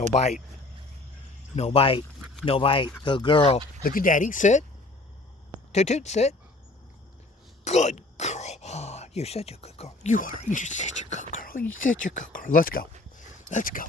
No bite. No bite. No bite. Good girl. Look at Daddy. Sit. Toot, sit. Good girl. Oh, you're such a good girl. You are. You're such a good girl. You're such a good girl. Let's go. Let's go.